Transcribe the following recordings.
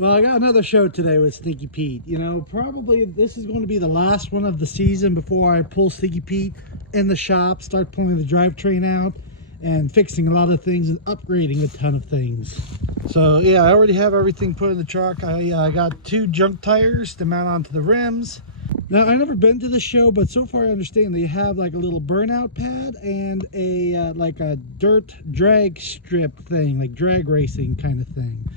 Well, I got another show today with Stinky Pete. You know, probably this is going to be the last one of the season before I pull Stinky Pete in the shop, start pulling the drivetrain out and fixing a lot of things and upgrading a ton of things. So yeah, I already have everything put in the truck. I got 2 junk tires to mount onto the rims. Now, I've never been to the show, but so far I understand they have like a little burnout pad and a like a dirt drag strip thing, like drag racing kind of thing.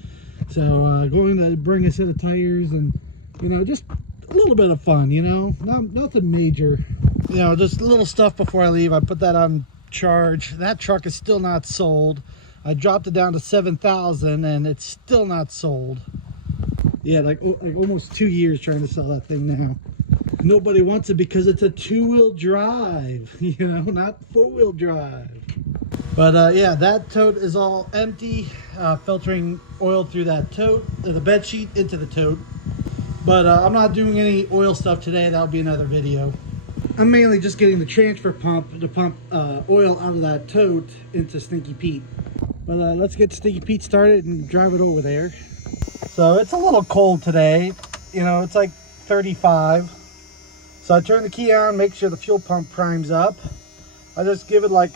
So going to bring a set of tires and, you know, just a little bit of fun, you know, nothing major, you know, just little stuff before I leave. I put that on charge. That truck is still not sold. I dropped it down to 7,000 and it's still not sold. Yeah, like almost 2 years trying to sell that thing now. Nobody wants it because it's a 2-wheel drive, you know, not 4-wheel drive. But yeah, that tote is all empty, filtering oil through that tote, the bed sheet into the tote. But I'm not doing any oil stuff today. That'll be another video. I'm mainly just getting the transfer pump to pump oil out of that tote into Stinky Pete. But let's get Stinky Pete started and drive it over there. So it's a little cold today. You know, it's like 35. So I turn the key on, make sure the fuel pump primes up. I just give it like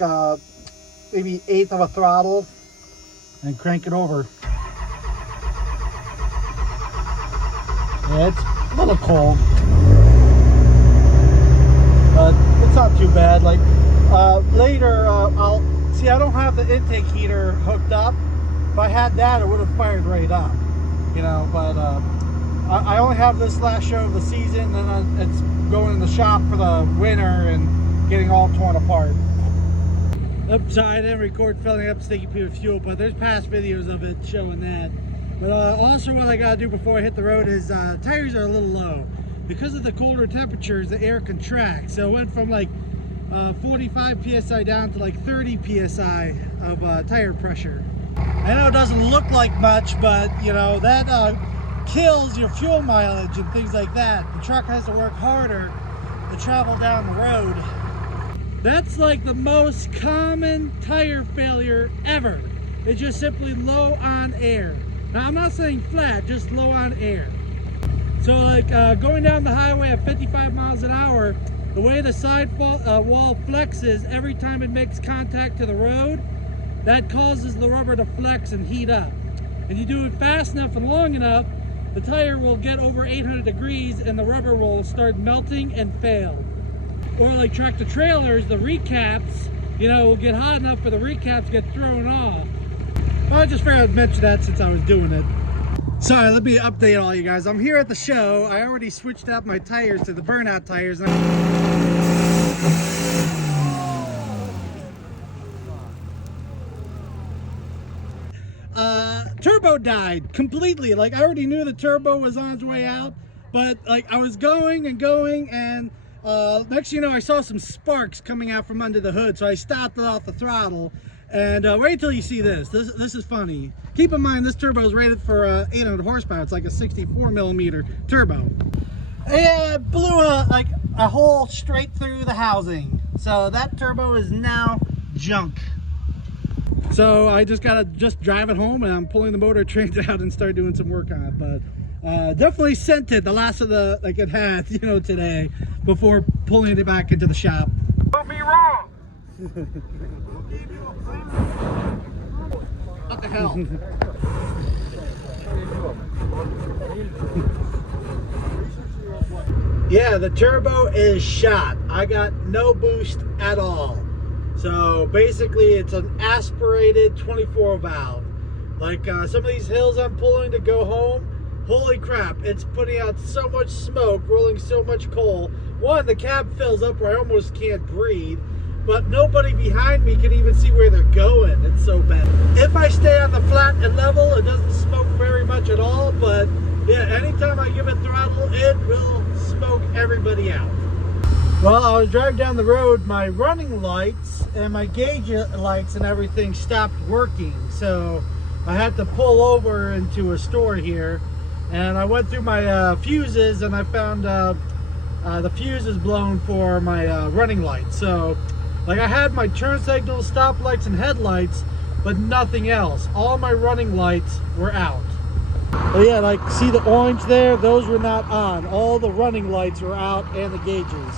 maybe 1/8 of a throttle and crank it over. Yeah, it's a little cold, but it's not too bad. Like later, I'll see. I don't have the intake heater hooked up. If I had that, it would have fired right up, you know. But I only have this last show of the season, and then it's going in the shop for the winter and getting all torn apart. Oops, sorry, I didn't record filling up Stinky Pete with fuel, but there's past videos of it showing that. But also what I gotta do before I hit the road is tires are a little low. Because of the colder temperatures, the air contracts. So it went from like 45 PSI down to like 30 PSI of tire pressure. I know it doesn't look like much, but you know, that kills your fuel mileage and things like that. The truck has to work harder to travel down the road. That's like the most common tire failure ever. It's just simply low on air. Now, I'm not saying flat, just low on air. So like going down the highway at 55 miles an hour, the way the side wall flexes every time it makes contact to the road, that causes the rubber to flex and heat up. And you do it fast enough and long enough, the tire will get over 800 degrees and the rubber will start melting and fail. Or like tractor trailers, the recaps, you know, will get hot enough for the recaps to get thrown off. Well, I just figured I'd mention that since I was doing it. Sorry, let me update all you guys. I'm here at the show. I already switched out my tires to the burnout tires. Turbo died completely. Like, I already knew the turbo was on its way out, but like I was going and next thing you know, I saw some sparks coming out from under the hood, so I stopped it off the throttle. And wait till you see this. This is funny. Keep in mind, this turbo is rated for 800 horsepower. It's like a 64 millimeter turbo. It blew a hole straight through the housing. So that turbo is now junk. So I just gotta drive it home, and I'm pulling the motor trains out and start doing some work on it. But definitely scented the last of the like it had, you know, today before pulling it back into the shop. Don't be wrong. What the hell? Yeah, the turbo is shot. I got no boost at all. So basically it's an aspirated 24 valve. Like some of these hills I'm pulling to go home, holy crap, it's putting out so much smoke, rolling so much coal. One, the cab fills up where I almost can't breathe, but nobody behind me can even see where they're going. It's so bad. If I stay on the flat and level, it doesn't smoke very much at all, but yeah, anytime I give it throttle, it will smoke everybody out. Well, I was driving down the road, my running lights and my gauge lights and everything stopped working. So I had to pull over into a store here, and I went through my fuses, and I found the fuse is blown for my running lights. So like I had my turn signals, stop lights and headlights, but nothing else. All my running lights were out. But yeah, like see the orange there? Those were not on. All the running lights were out and the gauges.